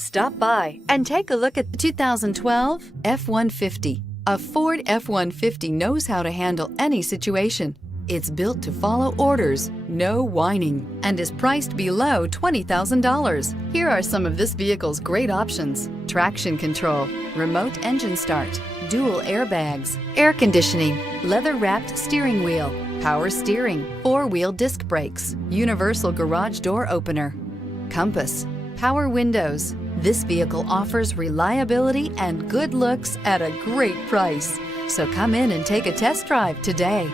Stop by and take a look at the 2012 F-150. A Ford F-150 knows how to handle any situation. It's built to follow orders, no whining, and is priced below $20,000. Here are some of this vehicle's great options: traction control, remote engine start, dual airbags, air conditioning, leather-wrapped steering wheel, power steering, four-wheel disc brakes, universal garage door opener, compass, power windows. This vehicle offers reliability and good looks at a great price. So come in and take a test drive today.